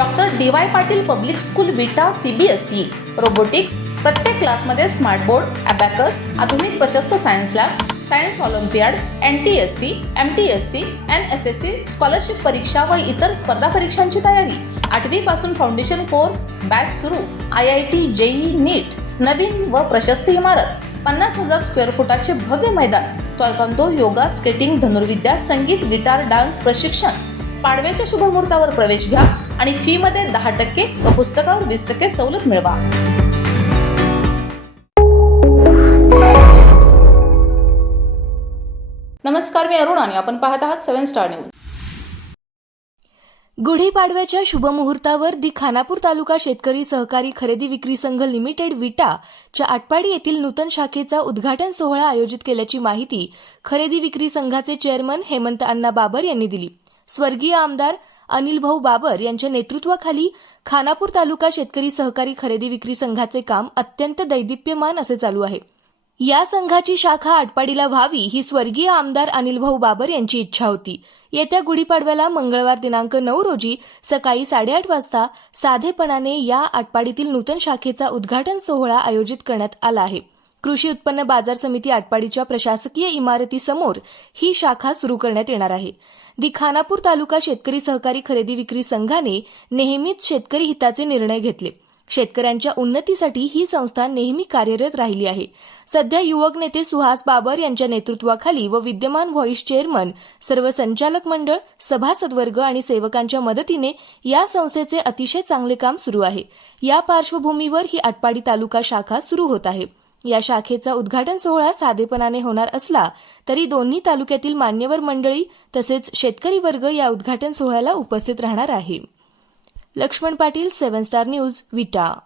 Doctor D Y Patil public school Vita C B S E robotics प्रत्येक क्लासमध्ये smart board abacus आधुनिक प्रशस्त science lab science olympiad N T S C M T S C N S S C scholarship परीक्षा व इतर स्पर्धा परीक्षांची तयारी. आठवीपासून फाउंडेशन कोर्स बॅच सुरू. I I T J E E NEET नवीन व प्रशस्त इमारत. पन्नास हजार स्क्वेअर फुटाचे भव्य मैदान. टॉयकॉन्तो योगा स्केटिंग धनुर्विद्या संगीत गिटार डान्स प्रशिक्षण. पाडव्याच्या शुभमुहूर्तावर प्रवेश घ्या. आणि फीमध्ये दहा टक्के व पुस्तकावर वीस टक्के सवलत मिळवा. नमस्कार मी अरुण आणि आपण पाहत आहात सेव्हन स्टार न्यूज. गुढीपाडव्याच्या शुभमुहूर्तावर दी खानापूर तालुका शेतकरी सहकारी खरेदी विक्री संघ लिमिटेड विटा च्या आटपाडी येथील नूतन शाखेचा उद्घाटन सोहळा आयोजित केल्याची माहिती खरेदी विक्री संघाचे चेअरमन हेमंत अण्णा बाबर यांनी दिली. स्वर्गीय आमदार अनिलभाऊ बाबर यांच्या नेतृत्वाखाली खानापूर तालुका शेतकरी सहकारी खरेदी विक्री संघाचे काम अत्यंत दैदिप्यमान असे चालू आहे. या संघाची शाखा आटपाडीला व्हावी ही स्वर्गीय आमदार अनिलभाऊ बाबर यांची इच्छा होती. येत्या गुढीपाडव्याला मंगळवार दिनांक नऊ रोजी सकाळी साडेआठ वाजता साधेपणाने या आटपाडीतील नूतन शाखेचा उद्घाटन सोहळा आयोजित करण्यात आला आहे. कृषी उत्पन्न बाजार समिती आटपाडीच्या प्रशासकीय इमारतीसमोर ही शाखा सुरू करण्यात येणार आहे. दी खानापूर तालुका शेतकरी सहकारी खरेदी विक्री संघाने नेहमीच शेतकरी हिताचे निर्णय घेतले. शेतकऱ्यांच्या उन्नतीसाठी ही संस्था नेहमी कार्यरत राहिली आहे. सध्या युवक नेते सुहास बाबर यांच्या नेतृत्वाखाली व विद्यमान व्हॉइस चेअरमन सर्व संचालक मंडळ सभासदवर्ग आणि सेवकांच्या मदतीने या संस्थेचे अतिशय चांगले काम सुरू आहे. या पार्श्वभूमीवर ही आटपाडी तालुका शाखा सुरू होत आहे. या शाखेचा उद्घाटन सोहळा साधेपणाने होणार असला तरी दोन्ही तालुक्यातील मान्यवर मंडळी तसेच शेतकरी वर्ग या उद्घाटन सोहळ्याला उपस्थित राहणार आहे. Laxman Patil seven star news Vita.